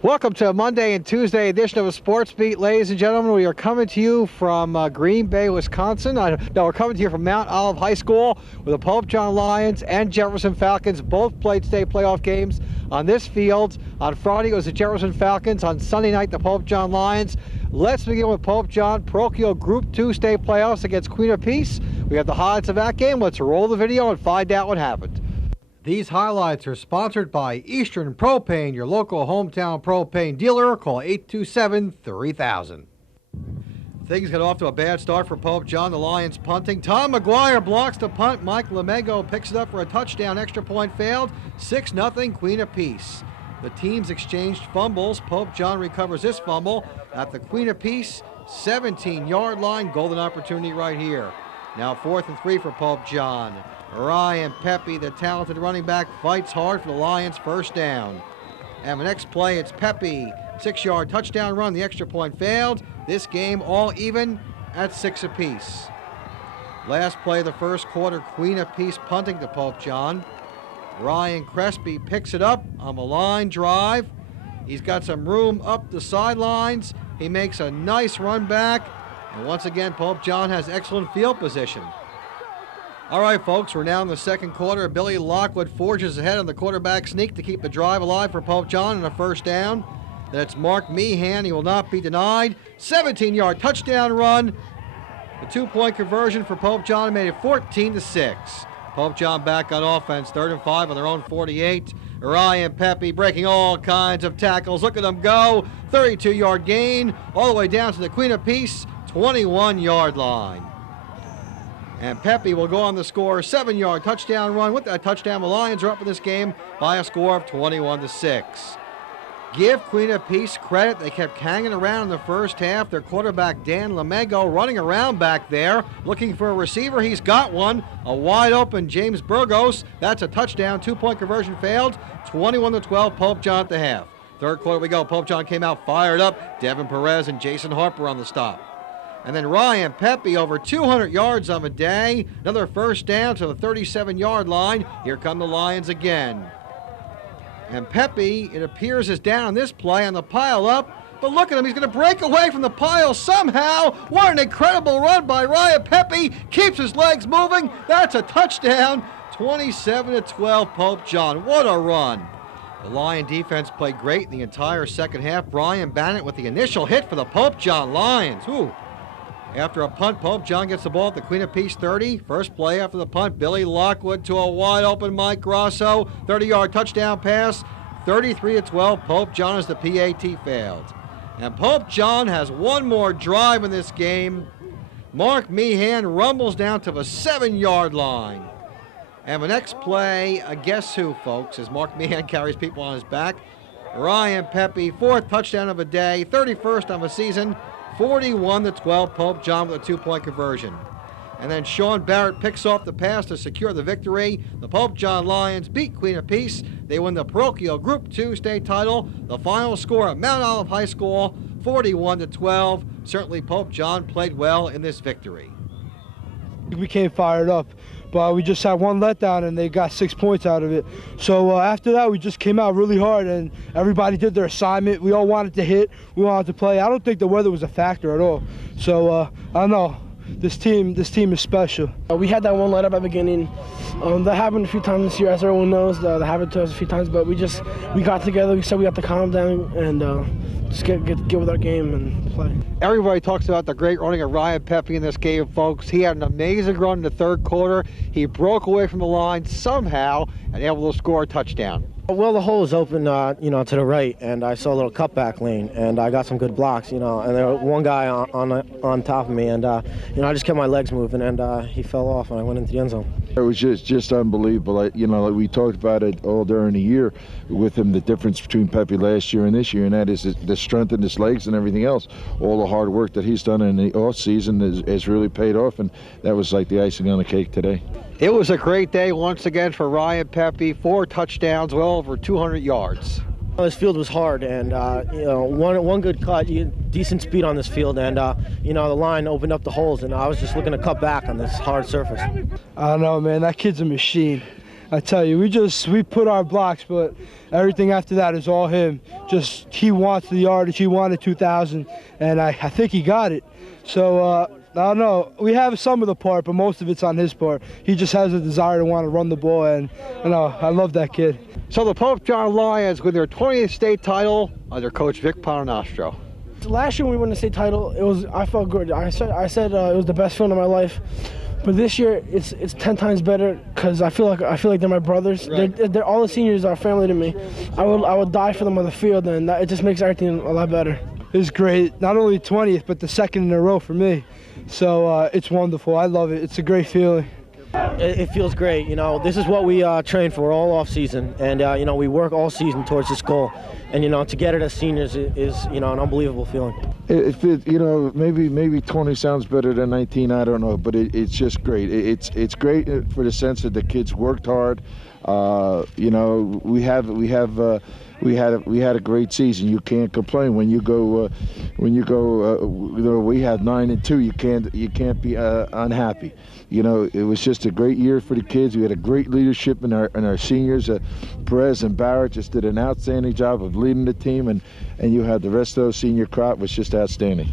Welcome to a Monday and Tuesday edition of a Sports Beat, ladies and gentlemen. We are coming to you from Green Bay, Wisconsin. No, we're coming to you from Mount Olive High School, where the Pope John Lions and Jefferson Falcons both played state playoff games on this field. On Friday, it was the Jefferson Falcons. On Sunday night, the Pope John Lions. Let's begin with Pope John parochial Group 2 state playoffs against Queen of Peace. We have the highlights of that game. Let's roll the video and find out what happened. These highlights are sponsored by Eastern Propane, your local hometown propane dealer. Call 827-3000. Things got off to a bad start for Pope John. The Lions punting. Tom McGuire blocks the punt. Mike Lemego picks it up for a touchdown. Extra point failed. 6-0 Queen of Peace. The teams exchanged fumbles. Pope John recovers this fumble at the Queen of Peace 17-yard line. Golden opportunity right here. Now 4th and 3 for Pope John. Ryan Pepe, the talented running back, fights hard for the Lions' first down. And the next play, it's Pepe. 6-yard touchdown run. The extra point failed. This game all even at 6 apiece. Last play of the first quarter, Queen of Peace punting to Pope John. Ryan Crespi picks it up on the line drive. He's got some room up the sidelines. He makes a nice run back. And once again, Pope John has excellent field position. All right, folks, we're now in the second quarter. Billy Lockwood forges ahead on the quarterback sneak to keep the drive alive for Pope John and a first down. Then it's Mark Meehan. He will not be denied. 17-yard touchdown run. The 2-point conversion for Pope John made it 14-6. Pope John back on offense, 3rd and 5 on their own 48. Ryan Pepe breaking all kinds of tackles. Look at them go. 32-yard gain all the way down to the Queen of Peace 21-yard line. And Pepe will go on the score, 7-yard touchdown run. With that touchdown, the Lions are up in this game by a score of 21-6. Give Queen of Peace credit. They kept hanging around in the first half. Their quarterback, Dan Lemego, running around back there, looking for a receiver. He's got one. A wide open James Burgos. That's a touchdown. 2-point conversion failed. 21-12, Pope John at the half. Third quarter we go. Pope John came out fired up. Devin Perez and Jason Harper on the stop. And then Ryan Pepe over 200 yards on the day. Another first down to the 37-yard line. Here come the Lions again. And Pepe, it appears, is down on this play on the pile up. But look at him. He's going to break away from the pile somehow. What an incredible run by Ryan Pepe. Keeps his legs moving. That's a touchdown. 27-12 Pope John. What a run. The Lion defense played great in the entire second half. Brian Bannett with the initial hit for the Pope John Lions. Ooh. After a punt, Pope John gets the ball at the Queen of Peace 30. First play after the punt, Billy Lockwood to a wide open Mike Grosso. 30-yard touchdown pass. 33-12, Pope John as the PAT failed. And Pope John has one more drive in this game. Mark Meehan rumbles down to the 7-yard line. And the next play, guess who, folks, as Mark Meehan carries people on his back. Ryan Pepe, 4th touchdown of the day, 31st on the season. 41-12, Pope John with a 2-point conversion. And then Sean Barrett picks off the pass to secure the victory. The Pope John Lions beat Queen of Peace. They win the parochial Group 2 state title. The final score at Mount Olive High School, 41-12. Certainly Pope John played well in this victory. We came fired up, but we just had one letdown and they got 6 points out of it. So after that, we just came out really hard and everybody did their assignment. We all wanted to hit, we wanted to play. I don't think the weather was a factor at all. So I don't know, this team is special. We had that one let up at the beginning. That happened a few times this year, as everyone knows. That happened to us a few times, but we got together. We said we got to calm down and just get with our game and play. Everybody talks about the great running of Ryan Pepe in this game, folks. He had an amazing run in the third quarter. He broke away from the line somehow and able to score a touchdown. Well, the hole is open, to the right, and I saw a little cutback lane, and I got some good blocks, and there was one guy on top of me, and I just kept my legs moving, and he fell off, and I went into the end zone. It was just unbelievable. Like we talked about it all during the year with him, the difference between Pepe last year and this year, and that is the strength in his legs and everything else. All the hard work that he's done in the off season has really paid off, and that was like the icing on the cake today. It was a great day once again for Ryan Pepe. 4 touchdowns, well over 200 yards. This field was hard, and one good cut, decent speed on this field, and the line opened up the holes, and I was just looking to cut back on this hard surface. I don't know, man. That kid's a machine. I tell you, we put our blocks, but everything after that is all him. Just he wants the yardage, he wanted 2,000, and I think he got it. So I don't know. We have some of the part, but most of it's on his part. He just has a desire to want to run the ball, and I love that kid. So the Pope John Lions win their 20th state title under Coach Vic Paternostro. Last year when we won the state title, I felt good. I said it was the best feeling of my life. But this year it's 10 times better because I feel like they're my brothers. Right. They're all the seniors are family to me. I would die for them on the field, and it just makes everything a lot better. It's great. Not only 20th, but the second in a row for me. So it's wonderful. I love it. It's a great feeling. It feels great. This is what we train for all off season, and we work all season towards this goal. And to get it as seniors is an unbelievable feeling. Maybe 20 sounds better than 19. I don't know, but it's just great. It's great for the sense that the kids worked hard. We had a great season. You can't complain when you go. We had 9-2. You can't be unhappy. It was just a great year for the kids. We had a great leadership in our seniors. Perez and Barrett just did an outstanding job of leading the team, and you had the rest of those senior crop was just outstanding.